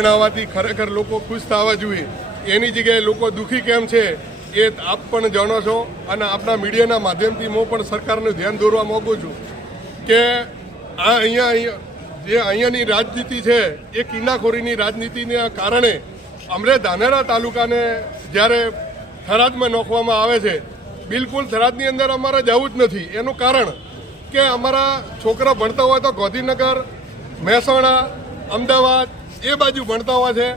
બનાવવાથી ખરેખર લોકો ખુશ થવા જોઈએ. એની જગ્યાએ લોકો દુઃખી કેમ છે એ આપ પણ જાણો છો અને આપણા મીડિયાના માધ્યમથી હું પણ સરકારનું ધ્યાન દોરવા માગું છું કે આ અહીંયા જે અહીંયાની રાજનીતિ છે એ કિન્નાખોરીની રાજનીતિના કારણે અમરે ધાનેરા તાલુકાને જ્યારે થરાદમાં નોખવામાં આવે છે, બિલકુલ થરાદની અંદર અમારે જવું જ નથી. એનું કારણ કે અમારા છોકરા ભણતા હોય તો ગાંધીનગર, મહેસાણા, અમદાવાદ એ બાજુ ભણતા હોય છે,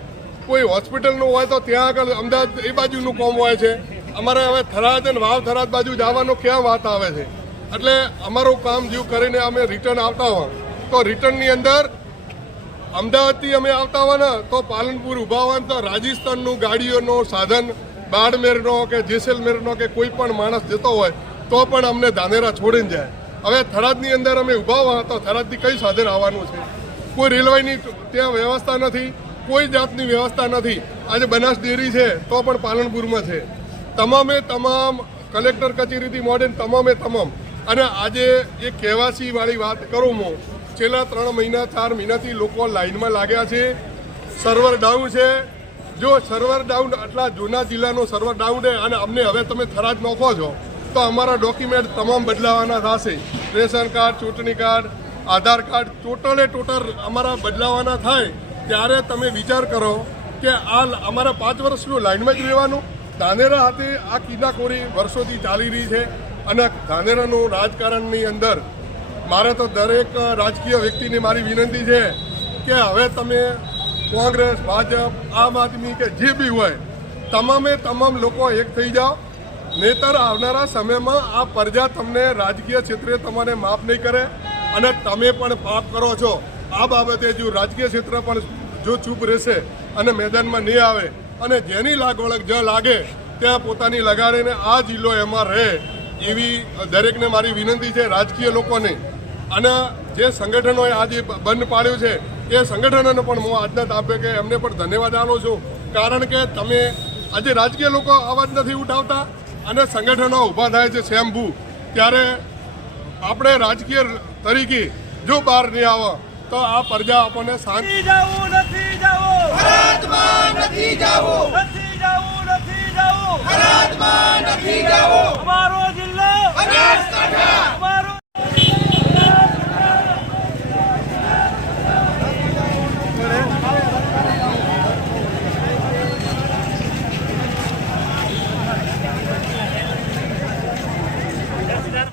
કોઈ હોસ્પિટલનું હોય તો ત્યાં આગળ અમદાવાદ એ બાજુનું કોમ હોય છે. અમારે હવે થરાદ અને વાવ થરાદ બાજુ જવાનો ક્યાં વાત આવે છે? એટલે અમારું કામ જેવું કરીને અમે રિટર્ન આવતા હોય. તો રિટર્નની અંદર અમદાવાદથી અમે આવતા હોય ને, તો પાલનપુર ઊભા હોય તો રાજસ્થાનનું ગાડીઓનો સાધન, બાડમેરનો કે જેસલમેરનો કે કોઈ પણ માણસ જતો હોય, તો પણ અમને ધાનેરા છોડીને જાય. હવે થરાદની અંદર અમે ઊભા હોય તો થરાદથી કઈ સાધન આવવાનું છે? કોઈ રેલવેની ત્યાં વ્યવસ્થા નથી, કોઈ જાતની વ્યવસ્થા નથી. આજે બનાસ ડેરી છે, તો પણ પાલનપુરમાં છે. તમામે તમામ કલેક્ટર કચેરીથી મોડેન તમામે તમામ. અને આજે એ કેવાસી વાળી વાત કરું હું. છેલ્લા ત્રણ મહિના, ચાર મહિનાથી લોકો લાઇનમાં લાગ્યા છે. સર્વર ડાઉન છે. જો સર્વર ડાઉન આટલા જૂના જિલ્લાનો સર્વર ડાઉન છે અને અમને હવે તમે થરાજ નોખો છો, તો અમારા ડોક્યુમેન્ટ તમામ બદલાવાના થશે. રેશન કાર્ડ, ચૂંટણી કાર્ડ આધાર કાર્ડ ટોટલે ટોટલ અમારા બદલાવાના થાય, ત્યારે તમે વિચાર કરો કે આ અમારા પાંચ વર્ષનું લાઇનમાં જ રહેવાનું. ધાનેરા હાથે આ કિનાખોરી વર્ષોથી ચાલી રહી છે અને ધાનેરાનું રાજકારણની અંદર મારે તો દરેક રાજકીય વ્યક્તિની મારી વિનંતી છે કે હવે તમે કોંગ્રેસ, ભાજપ, આમ આદમી કે જે બી હોય, તમામે તમામ લોકો એક થઈ જાઓ. નહીતર આવનારા સમયમાં આ પ્રજા તમને રાજકીય ક્ષેત્રે તમને માફ નહીં કરે. અને તમે પણ પાપ કરો છો. આ બાબતે જો રાજકીય ક્ષેત્ર પણ જો ચૂપ રહેશે અને મેદાનમાં નહીં આવે અને જેની લાગવળગ જ્યાં લાગે, ત્યાં પોતાની લગાડીને આ જિલ્લો એમાં રહે એવી દરેકને મારી વિનંતી છે રાજકીય લોકોને. અને જે સંગઠનોએ આજે બંધ પાડ્યું છે, એ સંગઠનોને પણ હું આજના તાપે કે એમને પણ ધન્યવાદ આપું છું. કારણ કે તમે આજે રાજકીય લોકો અવાજ નથી ઉઠાવતા અને સંગઠનો ઊભા થાય છે સ્વયંભૂ. ત્યારે આપણે રાજકીય તરીકે જો બહાર નહીં આવે તો આ પ્રજા આપણને શાંતિ નથી જાવું નથી જવું. ભારતમાં નથી જવું. નથી જવું નથી જાવું. ભારતમાં નથી જાવું